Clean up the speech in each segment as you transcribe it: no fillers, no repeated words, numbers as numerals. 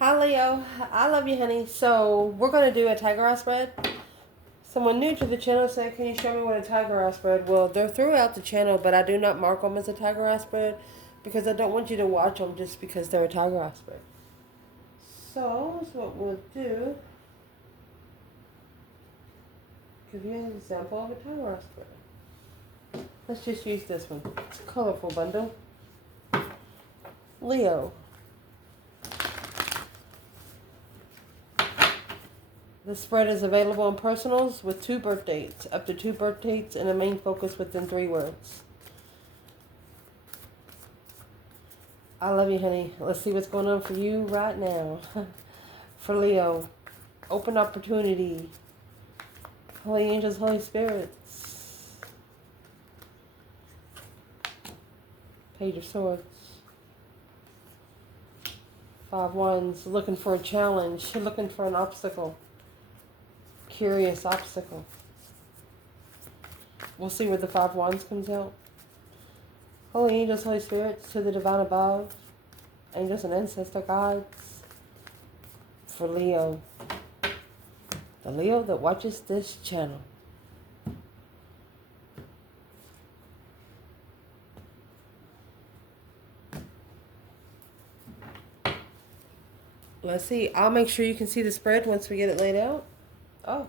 Hi Leo, I love you honey. So we're going to do a tiger eye spread. Someone new to the channel said, can you show me what a tiger eye spread? Well, they're throughout the channel, but I do not mark them as a tiger eye spread because I don't want you to watch them just because they're a tiger eye spread. So that's what we'll do. Give you an example of a tiger eye spread. Let's just use this one. It's a colorful bundle. Leo. The spread is available in personals with 2 birth dates, up to 2 birth dates, and a main focus within 3 words. I love you, honey. Let's see what's going on for you right now. For Leo, open opportunity. Holy angels, Holy spirits. Page of Swords. 5 wands, looking for a challenge, looking for an obstacle. Curious obstacle. We'll see where the 5 wands comes out. Holy angels, Holy spirits, to the divine above, angels and ancestor guides, for Leo, the Leo that watches this channel. Let's see. I'll make sure you can see the spread once we get it laid out. Oh,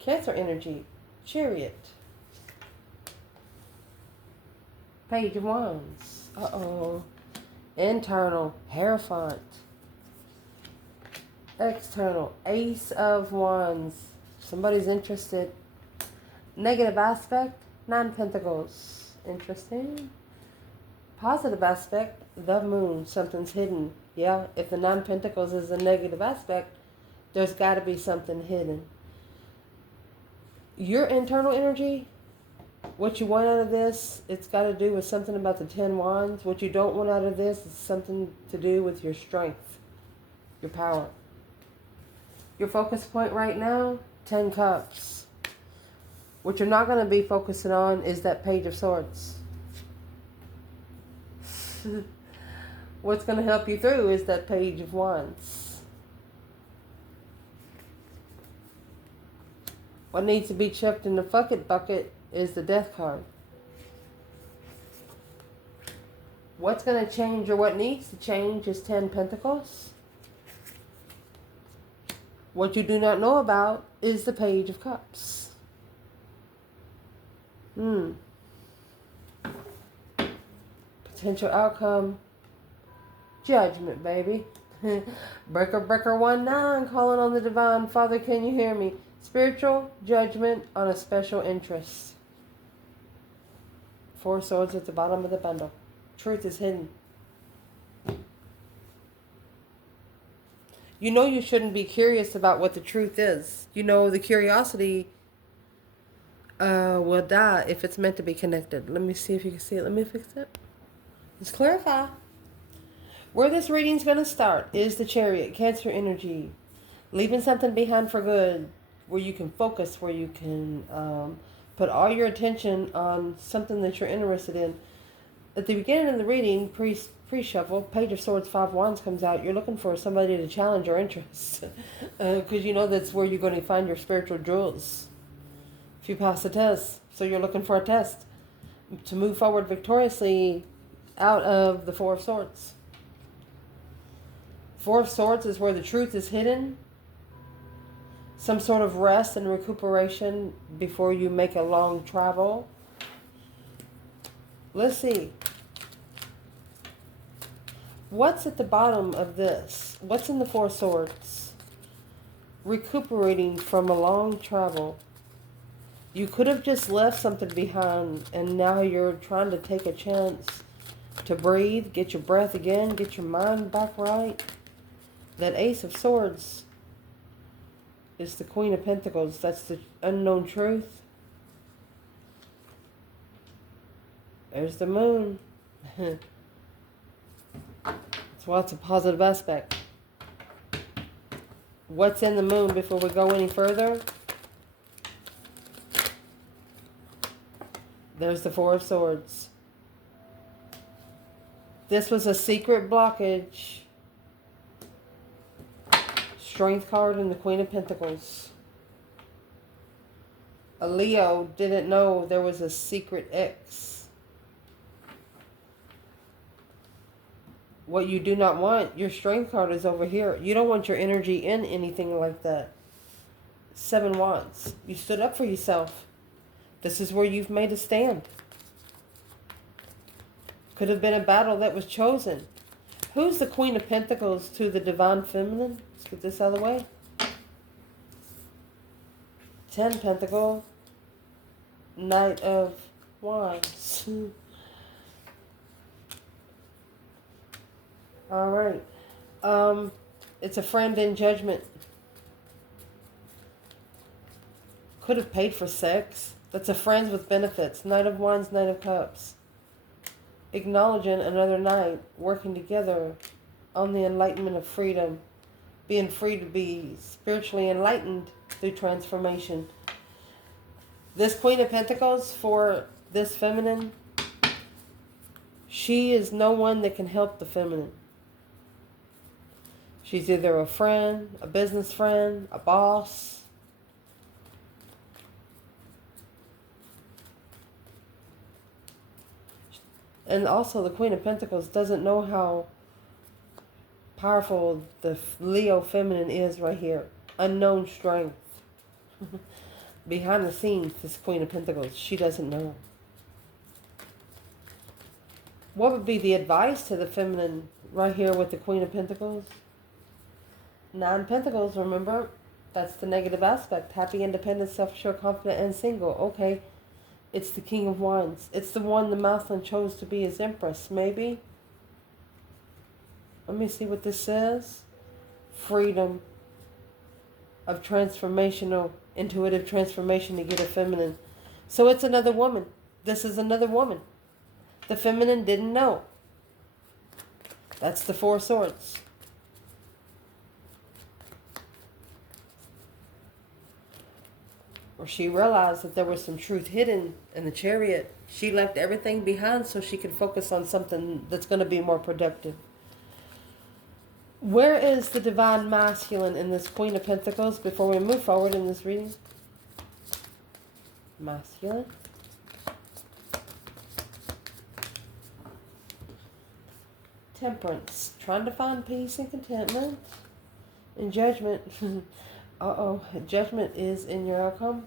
Cancer energy, Chariot, Page of Wands. Uh-oh. Internal, Hierophant. External, Ace of Wands. Somebody's interested. Negative aspect, 9 Pentacles. Interesting. Positive aspect, the Moon. Something's hidden. Yeah, if the 9 Pentacles is a negative aspect, there's got to be something hidden. Your internal energy, what you want out of this, it's got to do with something about the 10 Wands. What you don't want out of this is something to do with your strength, your power. Your focus point right now, 10 Cups. What you're not going to be focusing on is that Page of Swords. What's going to help you through is that Page of Wands. What needs to be chucked in the fuck it bucket is the Death card. What's going to change or what needs to change is 10 Pentacles. What you do not know about is the Page of Cups. Potential outcome, Judgment, baby. Breaker 19, calling on the divine. Father, can you hear me? Spiritual judgment on a special interest. 4 swords at the bottom of the bundle. Truth is hidden. You know you shouldn't be curious about what the truth is. You know the curiosity will die if it's meant to be connected. Let me see if you can see it. Let me fix it. Let's clarify. Where this reading's going to start is the Chariot, Cancer energy. Leaving something behind for good, where you can focus, where you can put all your attention on something that you're interested in. At the beginning of the reading, pre-shuffle, Page of Swords, 5 Wands comes out. You're looking for somebody to challenge your interests. Because you know that's where you're going to find your spiritual jewels. If you pass the test. So you're looking for a test to move forward victoriously out of the 4 of Swords. 4 of Swords is where the truth is hidden. Some sort of rest and recuperation before you make a long travel. Let's see. What's at the bottom of this? What's in the 4 swords? Recuperating from a long travel. You could have just left something behind and now you're trying to take a chance to breathe, get your breath again, get your mind back right. That Ace of Swords is the Queen of Pentacles. That's the unknown truth. There's the Moon. That's why it's a positive aspect. What's in the Moon before we go any further? There's the 4 of Swords. This was a secret blockage Strength card and the Queen of Pentacles. A Leo didn't know there was a secret X. What you do not want, your Strength card is over here. You don't want your energy in anything like that. 7 Wands. You stood up for yourself. This is where you've made a stand. Could have been a battle that was chosen. Who's the Queen of Pentacles to the Divine Feminine? Let's get this out of the way. 10 Pentacles. Knight of Wands. All right. It's a friend in judgment. Could have paid for sex. That's a friends with benefits. Knight of Wands, Knight of Cups. Acknowledging another knight, working together on the enlightenment of freedom. Being free to be spiritually enlightened through transformation. This Queen of Pentacles for this feminine, she is no one that can help the feminine. She's either a friend, a business friend, a boss. And also the Queen of Pentacles doesn't know how powerful the Leo feminine is right here. Unknown strength. Behind the scenes, this Queen of Pentacles, she doesn't know. What would be the advice to the feminine right here with the Queen of Pentacles? 9 Pentacles, remember? That's the negative aspect. Happy, independent, self-assured, confident, and single. Okay. It's the King of Wands. It's the one the Mountain chose to be his Empress, maybe? Let me see what this says. Freedom of transformational, intuitive transformation to get a feminine. So it's another woman. This is another woman. The feminine didn't know. That's the 4 Swords. Or she realized that there was some truth hidden in the Chariot. She left everything behind so she could focus on something that's going to be more productive. Where is the Divine Masculine in this Queen of Pentacles before we move forward in this reading? Masculine. Temperance. Trying to find peace and contentment. And Judgment. Uh-oh. Judgment is in your outcome.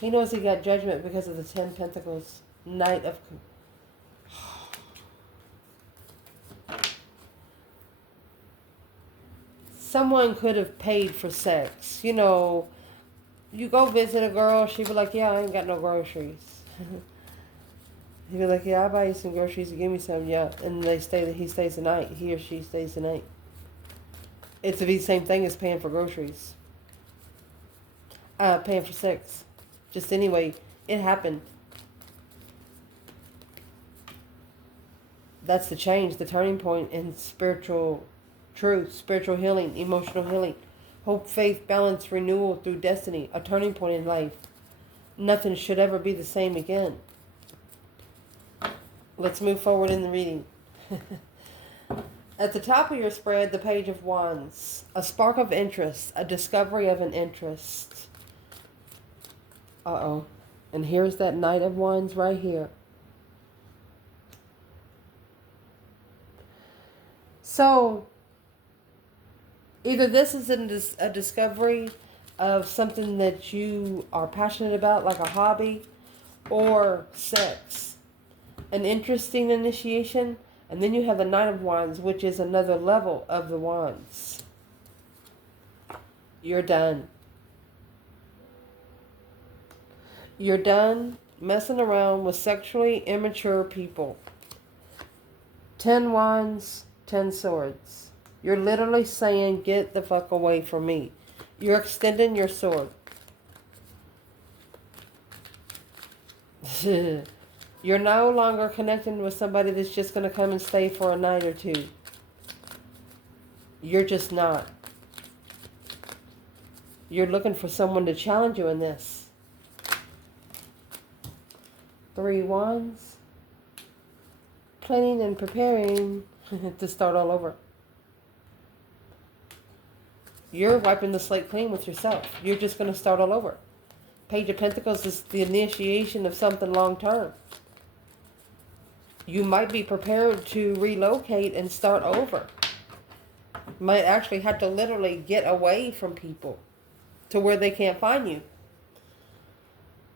He knows he got judgment because of the 10 Pentacles. Knight of... Someone could have paid for sex. You know, you go visit a girl, she'd be like, yeah, I ain't got no groceries. He'd be like, yeah, I'll buy you some groceries and give me some, yeah. And he stays the night. He or she stays the night. It's the same thing as paying for groceries. Paying for sex. Just anyway, it happened. That's the change, the turning point in spiritual truth, spiritual healing, emotional healing, hope, faith, balance, renewal through destiny, a turning point in life. Nothing should ever be the same again. Let's move forward in the reading. At the top of your spread, the Page of Wands, a spark of interest, a discovery of an interest. Uh-oh. And here's that Knight of Wands right here. So, either this is a discovery of something that you are passionate about, like a hobby, or sex. An interesting initiation. And then you have the Knight of Wands, which is another level of the Wands. You're done. You're done messing around with sexually immature people. 10 Wands, 10 Swords. You're literally saying, get the fuck away from me. You're extending your sword. You're no longer connecting with somebody that's just going to come and stay for a night or two. You're just not. You're looking for someone to challenge you in this. 3 Wands. Planning and preparing to start all over. You're wiping the slate clean with yourself. You're just going to start all over. Page of Pentacles is the initiation of something long term. You might be prepared to relocate and start over. You might actually have to literally get away from people to where they can't find you.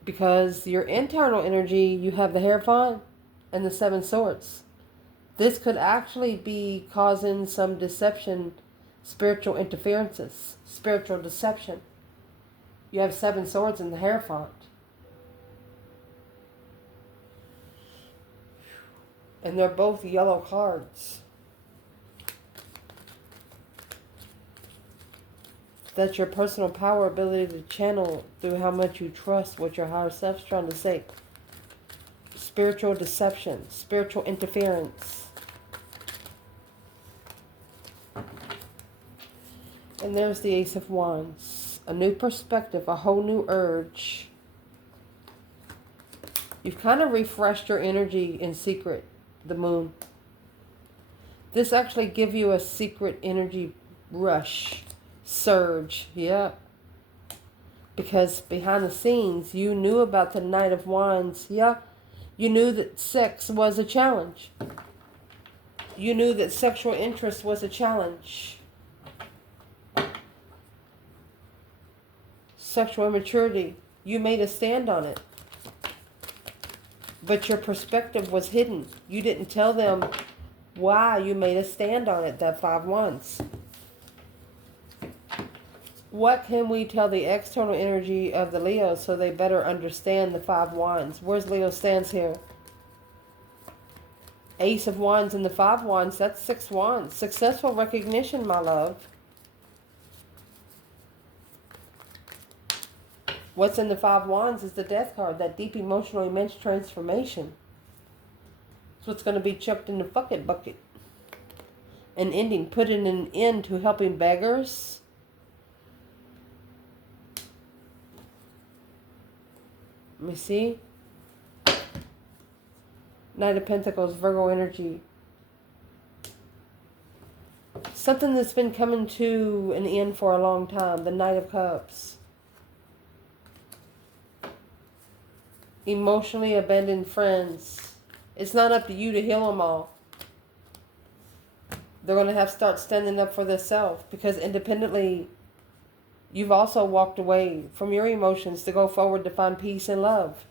Because your internal energy, you have the Hierophant and the Seven Swords. This could actually be causing some deception, spiritual interferences, spiritual deception. You have Seven Swords in the Hierophant. And they're both yellow cards. That's your personal power, ability to channel through how much you trust what your higher self's trying to say. Spiritual deception, spiritual interference. And there's the Ace of Wands. A new perspective, a whole new urge. You've kind of refreshed your energy in secret, the Moon. This actually gives you a secret energy rush. Surge, yeah. Because behind the scenes, you knew about the Knight of Wands, yeah. You knew that sex was a challenge. You knew that sexual interest was a challenge. Sexual immaturity, you made a stand on it. But your perspective was hidden. You didn't tell them why you made a stand on it, that Five Wands. What can we tell the external energy of the Leo so they better understand the Five Wands? Where's Leo stands here? Ace of Wands and the Five Wands, that's 6 Wands. Successful recognition, my love. What's in the Five Wands is the Death card, that deep emotional immense transformation. It's what's going to be chucked in the bucket. An ending, putting an end to helping beggars. Let me see. Knight of Pentacles, Virgo energy. Something that's been coming to an end for a long time. The Knight of Cups. Emotionally abandoned friends. It's not up to you to heal them all. They're going to have to start standing up for themselves. Because independently, you've also walked away from your emotions to go forward to find peace and love.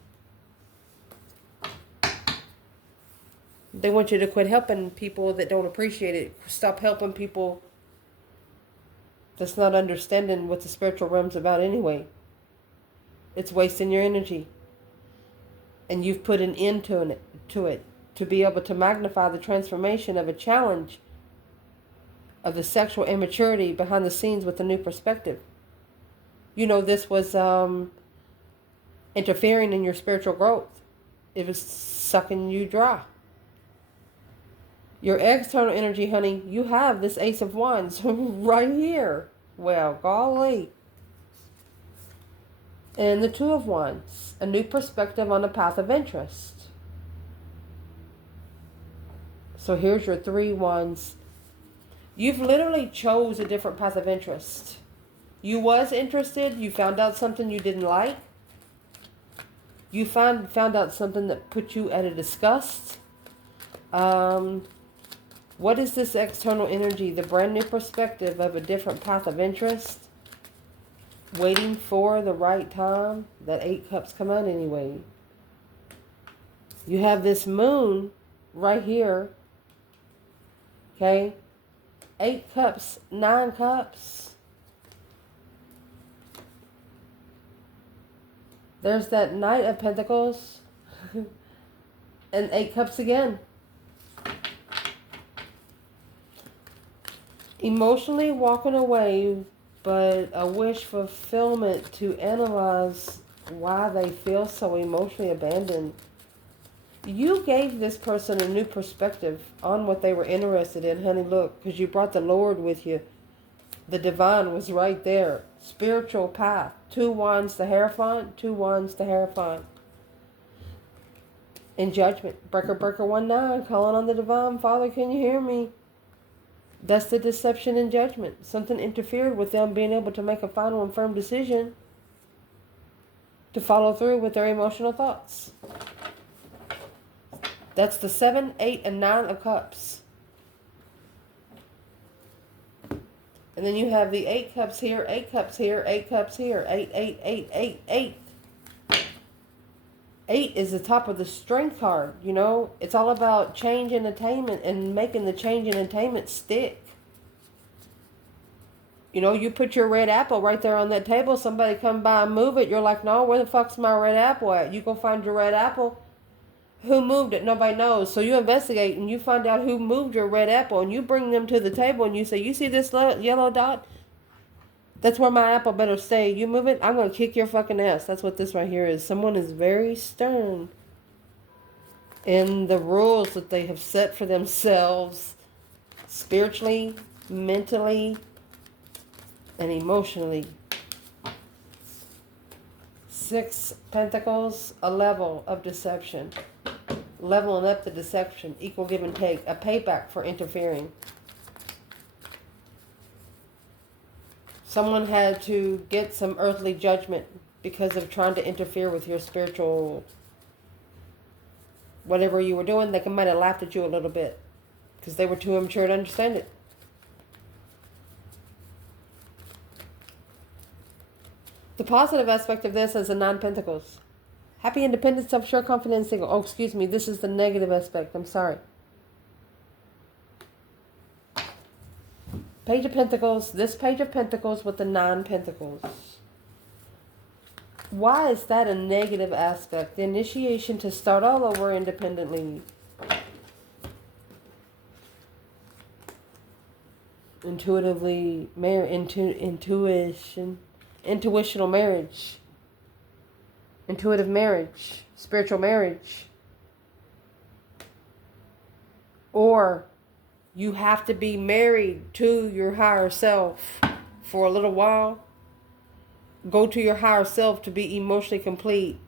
They want you to quit helping people that don't appreciate it. Stop helping people that's not understanding what the spiritual realm's about anyway. It's wasting your energy. And you've put an end to it to be able to magnify the transformation of a challenge of the sexual immaturity behind the scenes with a new perspective. You know, this was interfering in your spiritual growth. It was sucking you dry. Your external energy, honey, you have this Ace of Wands right here. Well, golly. And the Two of Wands, a new perspective on a path of interest. So here's your 3 Wands. You've literally chose a different path of interest. You was interested, you found out something you didn't like. You found out something that put you at a disgust. What is this external energy? The brand new perspective of a different path of interest. Waiting for the right time. That 8 Cups come out anyway. You have this Moon right here. Okay. 8 Cups, 9 Cups. There's that Knight of Pentacles. And 8 Cups again. Emotionally walking away, but a wish fulfillment to analyze why they feel so emotionally abandoned. You gave this person a new perspective on what they were interested in, honey. Look, because you brought the Lord with you. The divine was right there. Spiritual path. 2 Wands, the Hierophant. 2 Wands, the Hierophant. In judgment. Breaker 19, calling on the divine. Father, can you hear me? That's the deception and judgment. Something interfered with them being able to make a final and firm decision to follow through with their emotional thoughts. That's the 7, 8, and 9 of cups. And then you have the 8 cups here, 8 cups here, 8 cups here. 8, 8, 8, 8, 8. 8 is the top of the strength card, you know. It's all about change and attainment and making the change and attainment stick. You know, you put your red apple right there on that table. Somebody come by and move it. You're like, no, where the fuck's my red apple at? You go find your red apple. Who moved it? Nobody knows. So you investigate and you find out who moved your red apple. And you bring them to the table and you say, you see this yellow dot? That's where my apple better stay. You move it, I'm going to kick your fucking ass. That's what this right here is. Someone is very stern in the rules that they have set for themselves, spiritually, mentally, and emotionally. 6 Pentacles, a level of deception. Leveling up the deception, equal give and take, a payback for interfering. Someone had to get some earthly judgment because of trying to interfere with your spiritual, whatever you were doing. They might have laughed at you a little bit because they were too immature to understand it. The positive aspect of this is the 9 Pentacles. Happy independence, self-sure, confident, single. Oh, excuse me. This is the negative aspect. I'm sorry. Page of Pentacles. This Page of Pentacles with the 9 Pentacles. Why is that a negative aspect? The initiation to start all over independently. Intuitively, intuitional marriage. Intuitive marriage. Spiritual marriage. Or you have to be married to your higher self for a little while. Go to your higher self to be emotionally complete.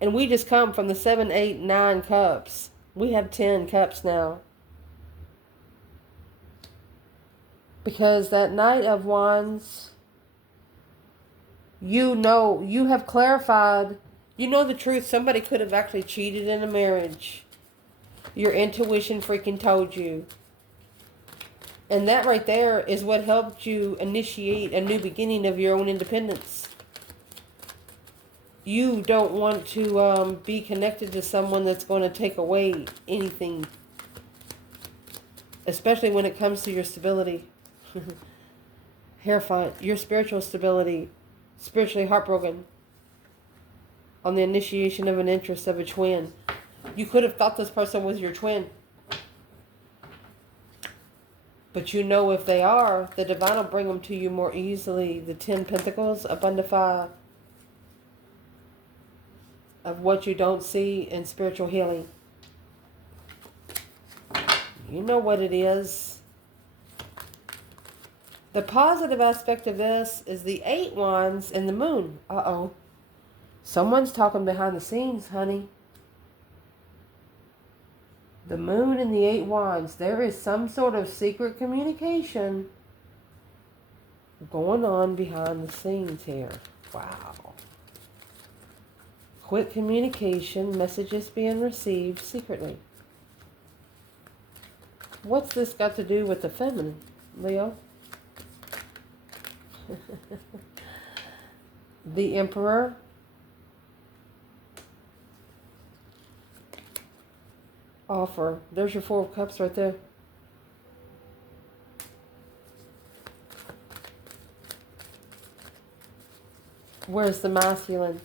And we just come from the 7, 8, 9 cups. We have 10 cups now. Because that Knight of Wands, you know, you have clarified, you know the truth. Somebody could have actually cheated in a marriage. Your intuition freaking told you. And that right there is what helped you initiate a new beginning of your own independence. You don't want to be connected to someone that's going to take away anything. Especially when it comes to your stability. Hierophant, your spiritual stability. Spiritually heartbroken. On the initiation of an interest of a twin. You could have thought this person was your twin. But you know if they are, the divine will bring them to you more easily. The 10 Pentacles up under 5. Of what you don't see in spiritual healing. You know what it is. The positive aspect of this is the 8 Wands and the Moon. Uh-oh. Someone's talking behind the scenes, honey. The Moon and the 8 Wands. There is some sort of secret communication going on behind the scenes here. Wow. Quick communication. Messages being received secretly. What's this got to do with the feminine, Leo? The Emperor. Offer. There's your 4 of Cups right there. Where's the masculine?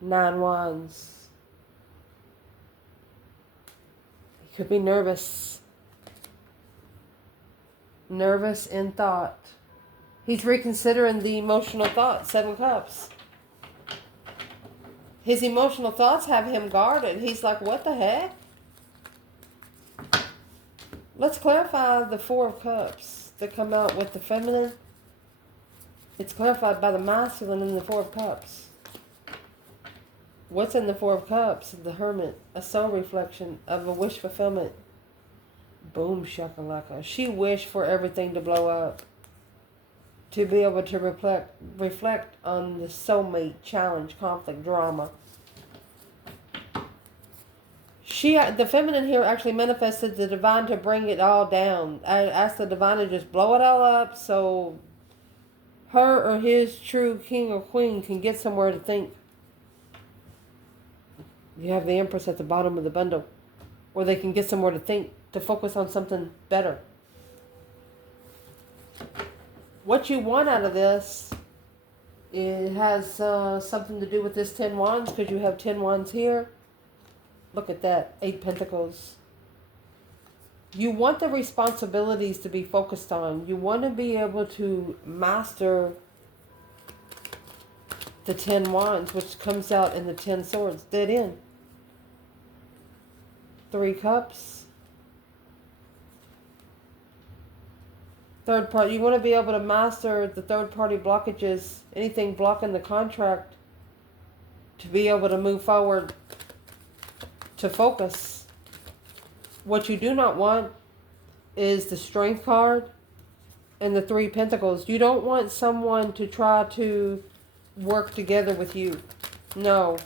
9 Wands. He could be nervous. Nervous in thought. He's reconsidering the emotional thought. 7 Cups. His emotional thoughts have him guarded. He's like, what the heck? Let's clarify the 4 of Cups that come out with the feminine. It's clarified by the masculine in the 4 of Cups. What's in the 4 of Cups? The Hermit. A soul reflection of a wish fulfillment. Boom shakalaka. She wished for everything to blow up, to be able to reflect on the soulmate, challenge, conflict, drama. The feminine here actually manifested the divine to bring it all down. I asked the divine to just blow it all up so her or his true king or queen can get somewhere to think. You have the Empress at the bottom of the bundle, where they can get somewhere to think, to focus on something better. What you want out of this, it has something to do with this 10 wands, because you have 10 wands here. Look at that, 8 pentacles. You want the responsibilities to be focused on. You want to be able to master the 10 wands, which comes out in the 10 swords. Dead end. 3 cups. Third party. You want to be able to master the third party blockages. Anything blocking the contract. To be able to move forward. To focus. What you do not want is the Strength card and the 3 pentacles. You don't want someone to try to work together with you. No.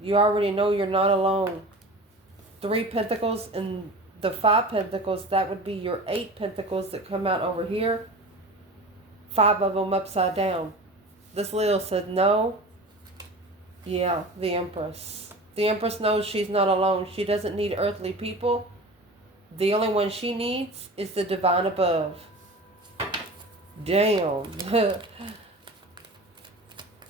You already know you're not alone. 3 pentacles and the 5 pentacles, that would be your 8 pentacles that come out over here. 5 of them upside down. This Leo said no. Yeah, the Empress. The Empress knows she's not alone. She doesn't need earthly people. The only one she needs is the divine above. Damn.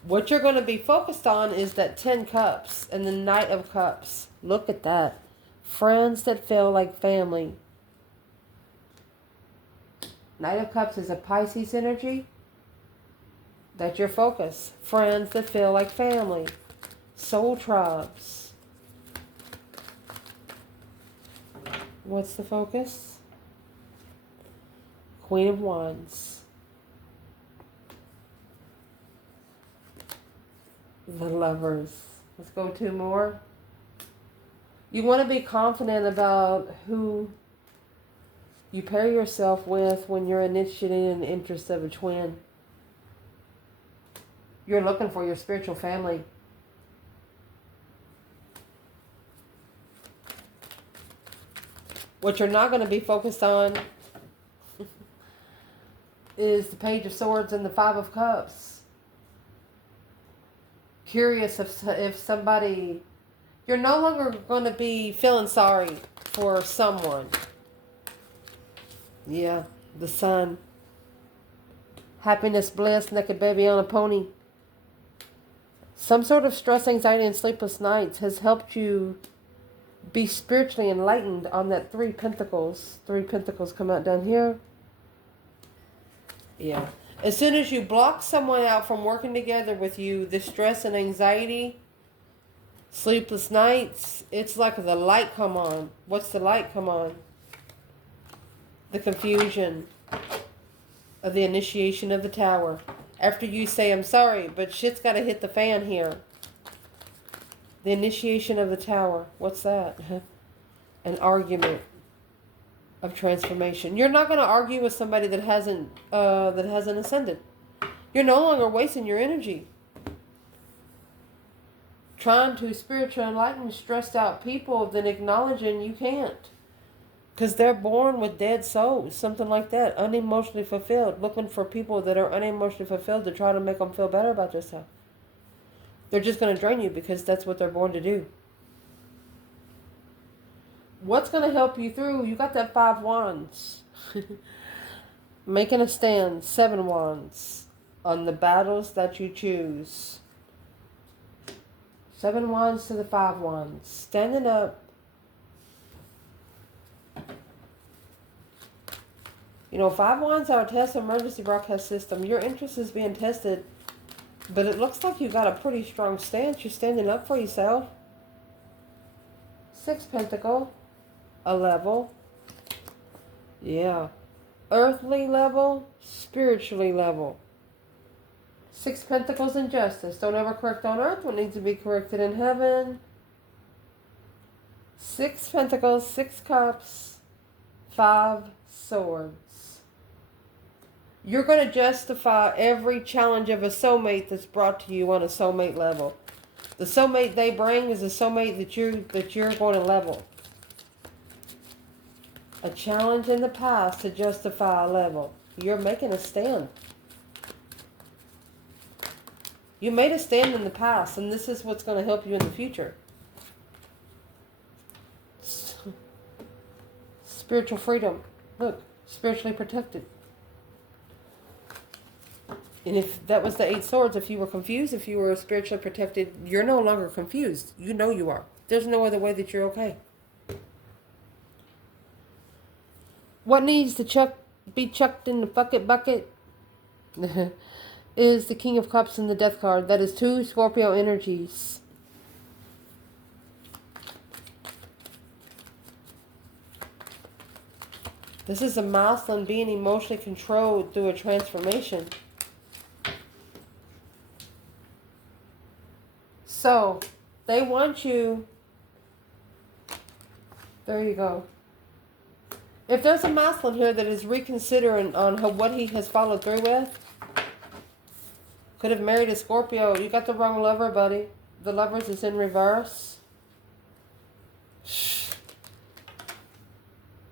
What you're going to be focused on is that 10 cups and the Knight of Cups. Look at that. Friends that feel like family. Knight of Cups is a Pisces energy. That's your focus. Friends that feel like family. Soul tribes. What's the focus? Queen of Wands. The Lovers. Let's go 2 more. You want to be confident about who you pair yourself with when you're initiating an interest of a twin. You're looking for your spiritual family. What you're not going to be focused on is the Page of Swords and the 5 of Cups. Curious if somebody... You're no longer going to be feeling sorry for someone. Yeah, the Sun. Happiness, bliss, naked baby on a pony. Some sort of stress, anxiety, and sleepless nights has helped you be spiritually enlightened on that 3 pentacles. 3 pentacles come out down here. Yeah. As soon as you block someone out from working together with you, the stress and anxiety, sleepless nights, it's like the light come on. What's the light come on? The confusion of the initiation of the Tower. After you say, I'm sorry, but shit's got to hit the fan here. The initiation of the Tower. What's that? An argument of transformation. You're not going to argue with somebody that hasn't ascended. You're no longer wasting your energy trying to spiritually enlighten stressed out people, then acknowledging you can't, because they're born with dead souls, something like that, unemotionally fulfilled, looking for people that are unemotionally fulfilled to try to make them feel better about themselves. They're just going to drain you because that's what they're born to do. What's going to help you through? You got that 5 wands. Making a stand. 7 wands. On the battles that you choose. 7 wands to the 5 wands. Standing up. You know, 5 wands are a test emergency broadcast system. Your interest is being tested. But it looks like you got a pretty strong stance. You're standing up for yourself. 6 pentacle. A level. Yeah. Earthly level. Spiritually level. 6 pentacles in justice. Don't ever correct on earth what needs to be corrected in heaven. 6 Pentacles, 6 Cups, 5 Swords. You're going to justify every challenge of a soulmate that's brought to you on a soulmate level. The soulmate they bring is a soulmate that you're going to level. A challenge in the past to justify a level. You're making a stand. You made a stand in the past, and this is what's going to help you in the future. Spiritual freedom. Look, spiritually protected. And if that was the 8 Swords, if you were confused, if you were spiritually protected, you're no longer confused. You know you are. There's no other way that you're okay. What needs to be chucked in the bucket is the King of Cups and the Death card. That is 2 Scorpio energies. This is a masculine being emotionally controlled through a transformation. So, they want you... There you go. If there's a masculine here that is reconsidering on what he has followed through with, could have married a Scorpio. You got the wrong lover, buddy. The Lovers is in reverse.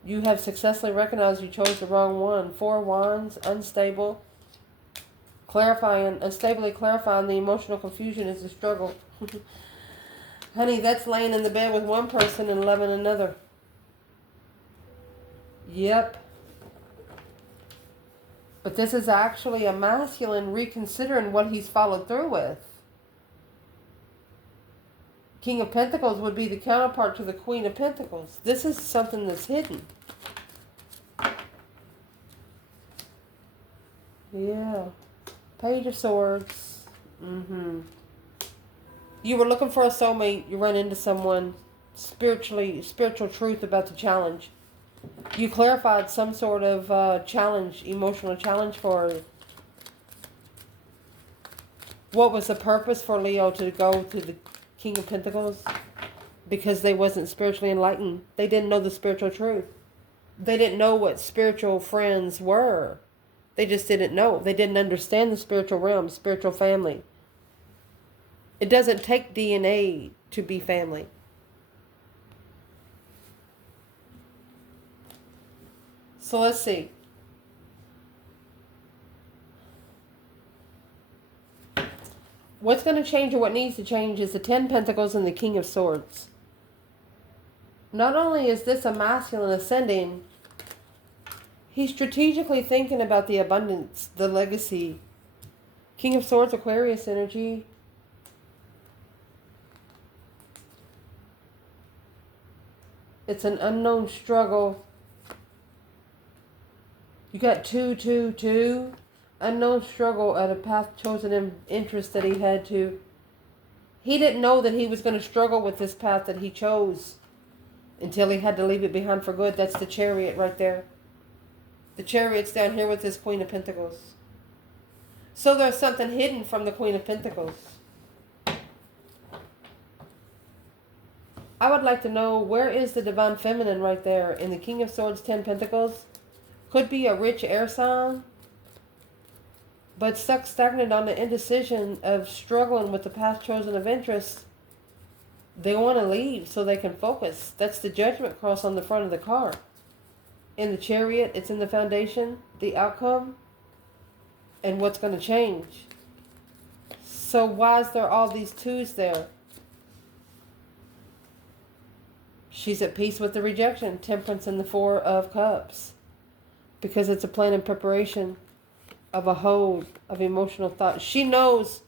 You have successfully recognized you chose the wrong one. 4 Wands, unstable. Unstably clarifying the emotional confusion is a struggle. Honey, that's laying in the bed with one person and loving another. Yep. But this is actually a masculine reconsidering what he's followed through with. King of Pentacles would be the counterpart to the Queen of Pentacles. This is something that's hidden. Yeah. Page of Swords. You were looking for a soulmate. You run into someone. Spiritual truth about the challenge. You clarified some sort of challenge, emotional challenge for her. What was the purpose for Leo to go to the King of Pentacles? Because they wasn't spiritually enlightened. They didn't know the spiritual truth. They didn't know what spiritual friends were. They just didn't know. They didn't understand the spiritual realm, spiritual family. It doesn't take DNA to be family. So let's see. What's going to change or what needs to change is the 10 Pentacles and the King of Swords. Not only is this a masculine ascending, he's strategically thinking about the abundance, the legacy. King of Swords, Aquarius energy. It's an unknown struggle. You got 2, unknown struggle at a path chosen in interest that he had to. He didn't know that he was going to struggle with this path that he chose until he had to leave it behind for good. That's the Chariot right there. The Chariot's down here with this Queen of Pentacles. So there's something hidden from the Queen of Pentacles. I would like to know, where is the Divine Feminine right there? In the King of Swords, 10 Pentacles. Could be a rich air sign, but stuck stagnant on the indecision of struggling with the path chosen of interest. They want to leave so they can focus. That's the Judgment cross on the front of the car. In the Chariot, it's in the foundation, the outcome, and what's going to change. So why is there all these 2s there? She's at peace with the rejection, Temperance, and the 4 of Cups. Because it's a plan and preparation of a hold of emotional thought. She knows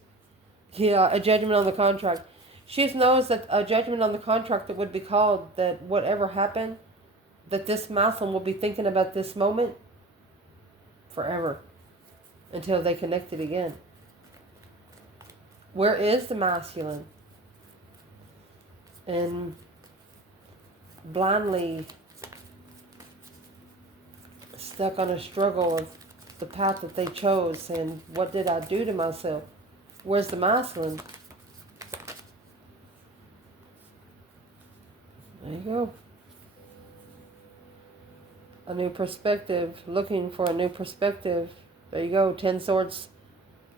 a judgment on the contract. She knows that a judgment on the contract that would be called, that whatever happened, that this masculine will be thinking about this moment forever until they connect it again. Where is the masculine? And blindly stuck on a struggle of the path that they chose, and what did I do to myself? Where's the masculine? There you go. A new perspective. Looking for a new perspective. There you go. 10 swords,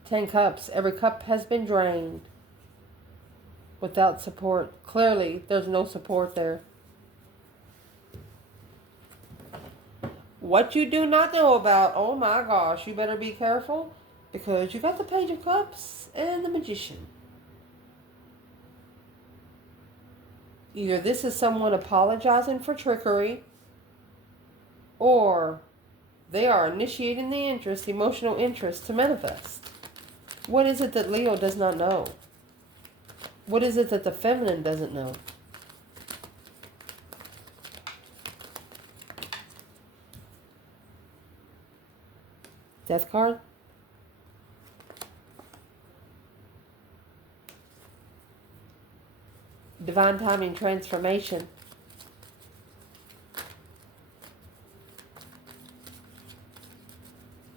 10 cups. Every cup has been drained. Without support. Clearly, there's no support there. What you do not know about, oh my gosh, you better be careful. Because you got the Page of Cups and the Magician. Either this is someone apologizing for trickery, or they are initiating the interest, emotional interest, to manifest. What is it that Leo does not know? What is it that the feminine doesn't know? Death card? Divine timing, transformation.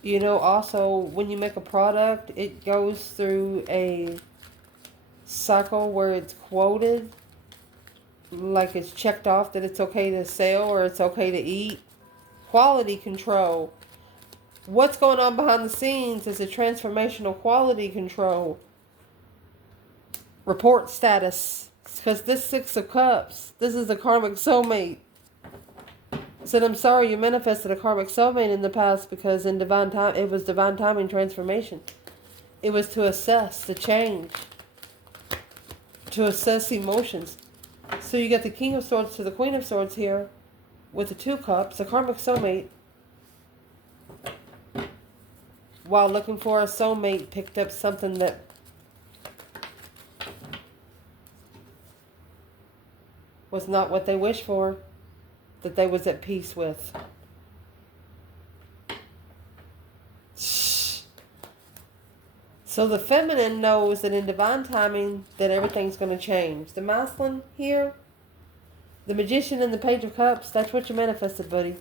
You know, also, when you make a product, it goes through a cycle where it's quoted, like it's checked off that it's okay to sell or it's okay to eat. Quality control. What's going on behind the scenes is a transformational quality control. Report status. Because this Six of Cups, this is a karmic soulmate. Said, I'm sorry you manifested a karmic soulmate in the past, because in divine time, it was divine timing transformation. It was to assess the change, to assess emotions. So you get the King of Swords to the Queen of Swords here with the 2 cups, a karmic soulmate. While looking for a soulmate, picked up something that was not what they wished for, that they was at peace with. So the feminine knows that in divine timing that everything's going to change. The masculine here, the Magician and the Page of Cups, that's what you manifested, buddy.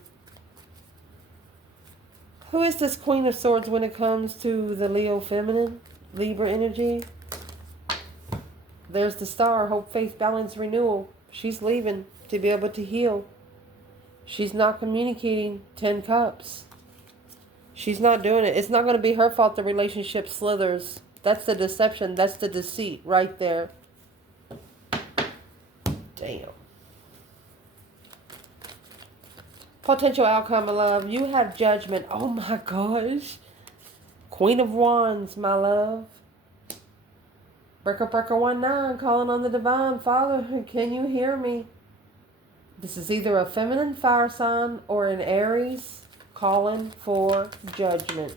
Who is this Queen of Swords when it comes to the Leo feminine, Libra energy? There's the Star, hope, faith, balance, renewal. She's leaving to be able to heal. She's not communicating. 10 cups. She's not doing it. It's not going to be her fault the relationship slithers. That's the deception. That's the deceit right there. Damn. Potential outcome of love. You have judgment. Oh my gosh. Queen of Wands, my love. Breaker, breaker, 1-9, calling on the divine. Father, can you hear me? This is either a feminine fire sign or an Aries calling for judgment.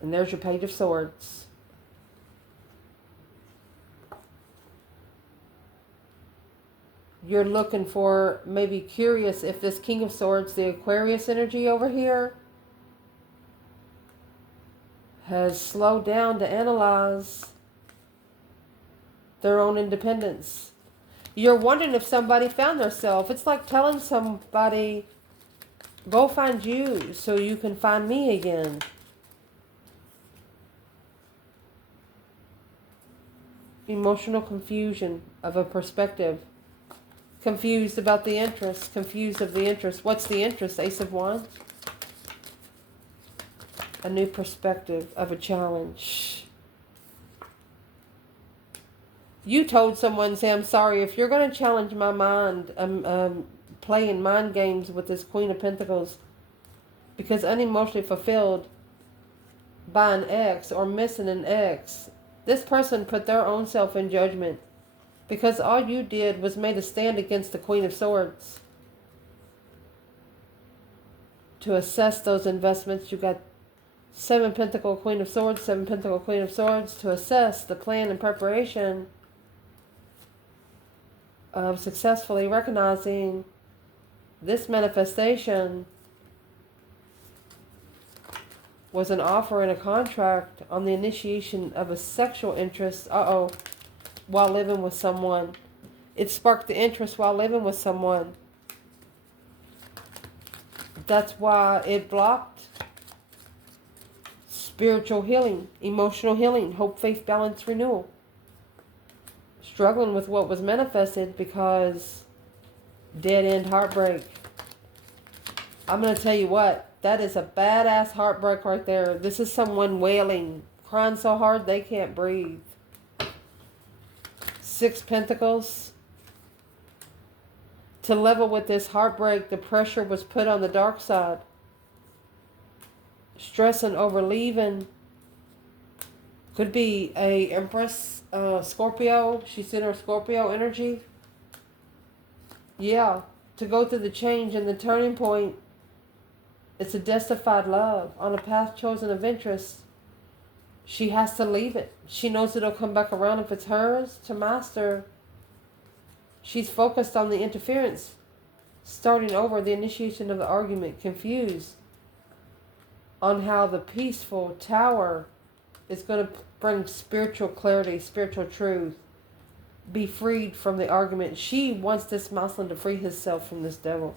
And there's your Page of Swords. You're looking for, maybe curious if this King of Swords, the Aquarius energy over here, has slowed down to analyze their own independence. You're wondering if somebody found themselves. It's like telling somebody, go find you so you can find me again. Emotional confusion of a perspective. Confused about the interest. Confused of the interest. What's the interest? Ace of Wands. A new perspective of a challenge. You told someone, say, I'm sorry, if you're going to challenge my mind, I'm playing mind games with this Queen of Pentacles, because unemotionally fulfilled by an ex or missing an ex, this person put their own self in judgment, because all you did was made a stand against the Queen of Swords. To assess those investments, you got 7 Pentacle, Queen of Swords, 7 Pentacle, Queen of Swords, to assess the plan and preparation of successfully recognizing this manifestation was an offer and a contract on the initiation of a sexual interest, while living with someone. It sparked the interest while living with someone. That's why it blocked spiritual healing, emotional healing, hope, faith, balance, renewal. Struggling with what was manifested because Dead end heartbreak. I'm going to tell you what. That is a badass heartbreak right there. This is someone wailing, crying so hard they can't breathe. 6 Pentacles. To level with this heartbreak, the pressure was put on the dark side. Stressing over leaving. Could be a Empress, Scorpio. She's in her Scorpio energy. Yeah. To go through the change and the turning point. It's a justified love on a path chosen of interest. She has to leave it. She knows it'll come back around if it's hers to master. She's focused on the interference, starting over the initiation of the argument, confused on how the peaceful tower is going to bring spiritual clarity, spiritual truth, be freed from the argument. She wants this Muslim to free himself from this devil,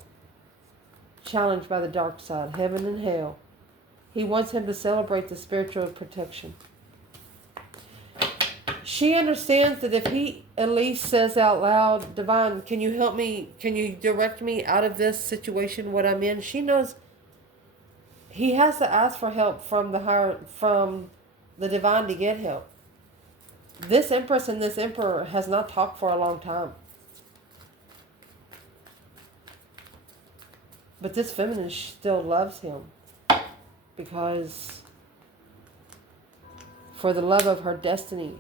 challenged by the dark side, heaven and hell. He wants him to celebrate the spiritual protection. She understands that if he at least says out loud, Divine, can you help me? Can you direct me out of this situation, what I'm in? She knows he has to ask for help from the Divine to get help. This Empress and this Emperor has not talked for a long time. But this feminine still loves him because for the love of her destiny.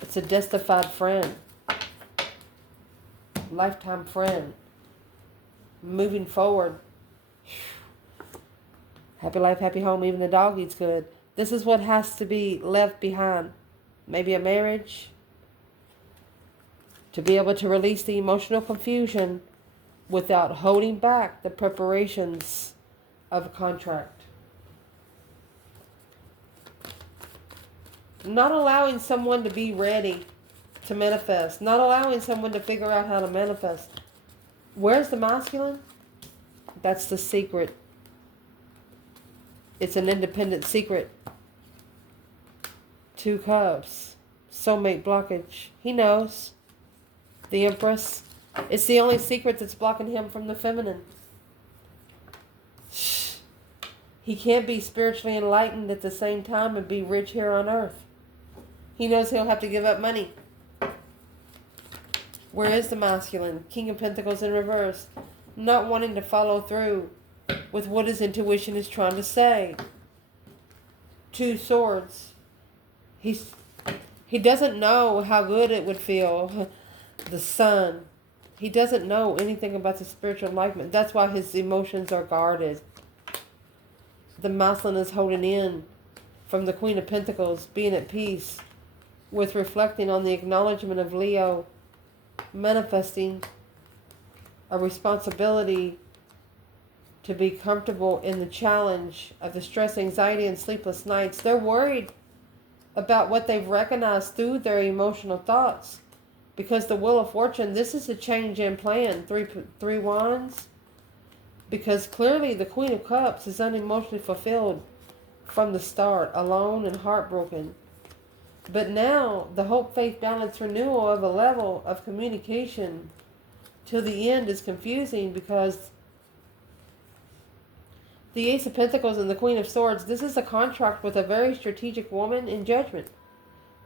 It's a justified friend. Lifetime friend. Moving forward. Happy life, happy home, even the dog eats good. This is what has to be left behind. Maybe a marriage. To be able to release the emotional confusion without holding back the preparations of a contract. Not allowing someone to be ready to manifest. Not allowing someone to figure out how to manifest. Where's the masculine? That's the secret. It's an independent secret. 2 Cups. Soulmate blockage. He knows. The Empress. It's the only secret that's blocking him from the feminine. He can't be spiritually enlightened at the same time and be rich here on earth. He knows he'll have to give up money. Where is the masculine? King of Pentacles in reverse. Not wanting to follow through with what his intuition is trying to say. 2 Swords. He doesn't know how good it would feel. The Sun. He doesn't know anything about the spiritual enlightenment. That's why his emotions are guarded. The masculine is holding in from the Queen of Pentacles, being at peace with reflecting on the acknowledgement of Leo, manifesting a responsibility to be comfortable in the challenge of the stress, anxiety, and sleepless nights. They're worried about what they've recognized through their emotional thoughts. Because the Wheel of Fortune, this is a change in plan. 3 Wands. Because clearly the Queen of Cups is unemotionally fulfilled from the start, alone and heartbroken. But now the hope, faith, balance, renewal of a level of communication till the end is confusing because the Ace of Pentacles and the Queen of Swords, this is a contract with a very strategic woman in judgment.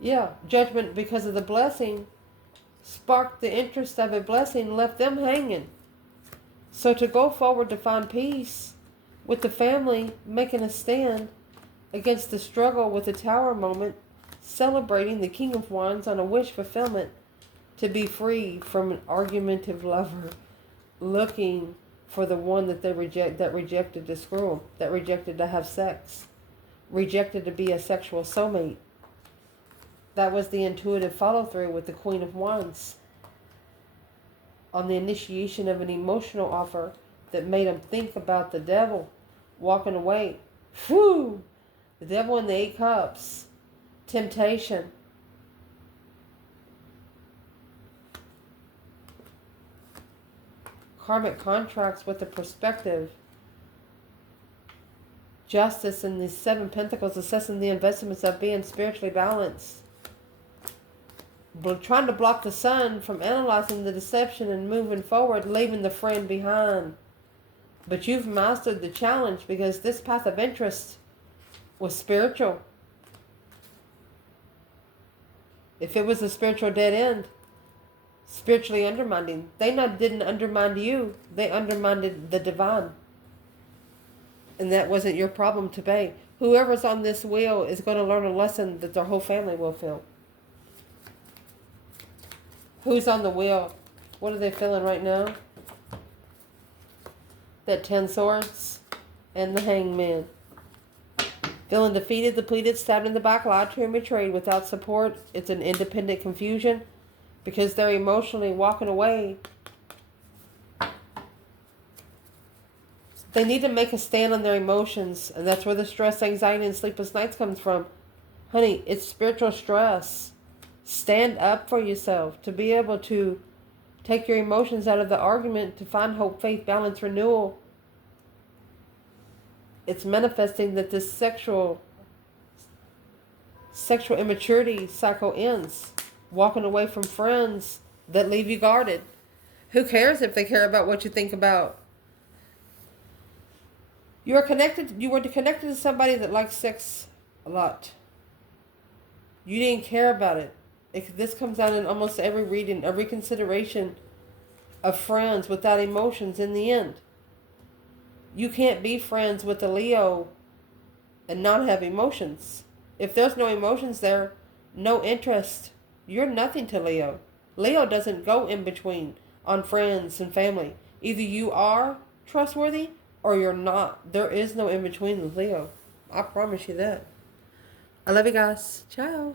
Yeah, judgment because of the blessing sparked the interest of a blessing, left them hanging. So to go forward to find peace with the family, making a stand against the struggle with the Tower moment, celebrating the King of Wands on a wish fulfillment to be free from an argumentative lover, looking for the one that rejected to screw them, that rejected to have sex, rejected to be a sexual soulmate. That was the intuitive follow-through with the Queen of Wands on the initiation of an emotional offer that made him think about the devil walking away. Whew! The devil in the 8 Cups. Temptation. Karmic contracts with the perspective. Justice in the 7 Pentacles, assessing the investments of being spiritually balanced. trying to block the sun from analyzing the deception and moving forward, leaving the friend behind. But you've mastered the challenge because this path of interest was spiritual. If it was a spiritual dead end, spiritually undermining, didn't undermine you, they undermined the divine. And that wasn't your problem to pay. Whoever's on this wheel is going to learn a lesson that their whole family will feel. Who's on the wheel? What are they feeling right now? That 10 swords and the hangman. Feeling defeated, depleted, stabbed in the back, lied to and betrayed without support. It's an independent confusion because they're emotionally walking away. They need to make a stand on their emotions, and that's where the stress, anxiety, and sleepless nights comes from. Honey, it's spiritual stress. Stand up for yourself to be able to take your emotions out of the argument to find hope, faith, balance, renewal. It's manifesting that this sexual immaturity cycle ends. Walking away from friends that leave you guarded. Who cares if they care about what you think about? You were connected to somebody that likes sex a lot. You didn't care about it. This comes out in almost every reading, every consideration of friends without emotions in the end. You can't be friends with a Leo and not have emotions. If there's no emotions there, no interest, you're nothing to Leo. Leo doesn't go in between on friends and family. Either you are trustworthy or you're not. There is no in between with Leo. I promise you that. I love you guys. Ciao.